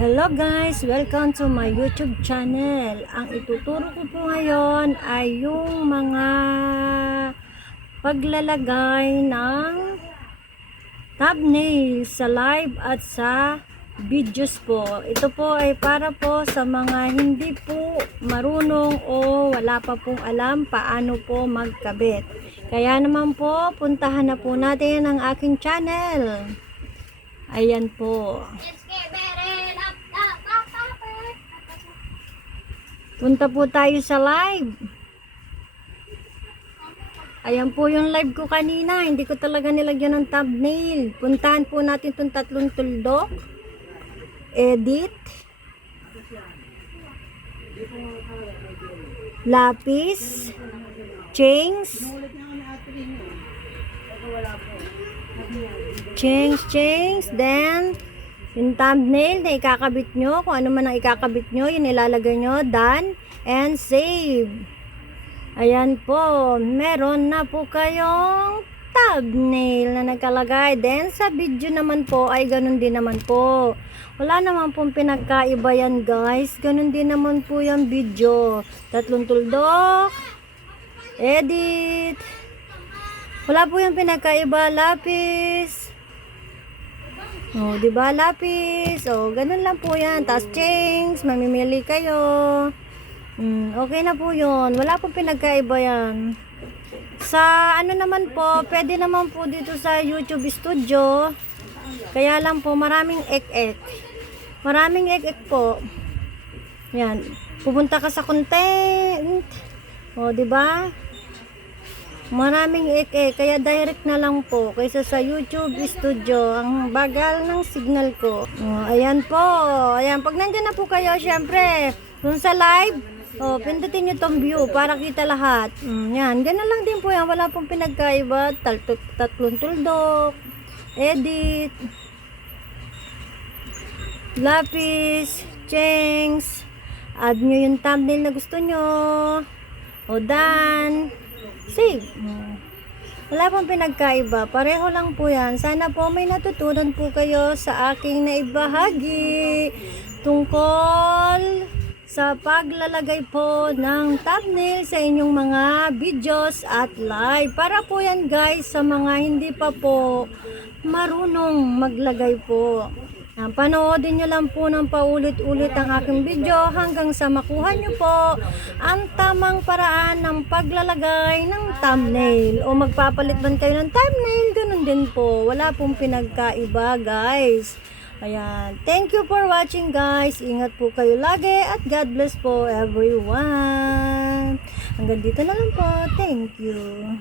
Hello guys! Welcome to my YouTube channel. Ang ituturo ko po ngayon ay yung mga paglalagay ng thumbnail sa live at sa videos po. Ito po ay para po sa mga hindi po marunong o wala pa pong alam paano po magkabit. Kaya naman po, puntahan na po natin ang aking channel. Ayan po. Punta po tayo sa live. Ayan po yung live ko kanina. Hindi ko talaga nilagyan ng thumbnail. Puntahan po natin itong tatlong tuldok. Edit. Lapis. Chains. Chains, chains. Then, yung thumbnail na ikakabit nyo, kung ano man ang ikakabit nyo, yun ilalagay nyo, done, and save. Ayan po, meron na po kayong thumbnail na nakalagay. Then, sa video naman po, ay ganun din naman po. Wala naman pong pinagkaiba yan, guys. Ganun din naman po yung video. Tatlong tuldok, edit, wala po yung pinagkaiba, lapis, Oh, 'di ba lapis? Oh, ganun lang po 'yan. Tapos chains, mamimili kayo. Mm, okay na po 'yon. Wala pong pinagkaiba 'yan. Sa ano naman po, pwede naman po dito sa YouTube Studio. Kaya lang po maraming ek-ek. Maraming ek-ek po. Yan. Pupunta ka sa content. Oh, 'di ba? Maraming ek kaya direct na lang po kaysa sa YouTube Studio. Ang bagal ng signal ko. Oh, ayan po. Ayan, pag nandyan na po kayo, syempre, dun sa live, oh, pindutin nyo tong view para kita lahat. Mm, yan, ganun lang din po yan. Wala pong pinagkaiba. Tal tatlong tuldok, edit, lapis, chengs, add nyo yung thumbnail na gusto nyo. O done. Save. Wala pong pinagkaiba. Pareho lang po yan. Sana po may natutunan po kayo sa aking naibahagi tungkol sa paglalagay po ng thumbnail sa inyong mga videos at live. Para po yan guys sa mga hindi pa po marunong maglagay po. Panoodin nyo lang po ng paulit-ulit ang aking video hanggang sa makuha nyo po ang tamang paraan ng paglalagay ng thumbnail. O magpapalit man kayo ng thumbnail, ganun din po. Wala pong pinagkaiba guys. Ayan. Thank you for watching guys. Ingat po kayo lagi at God bless po everyone. Hanggang dito na lang po. Thank you.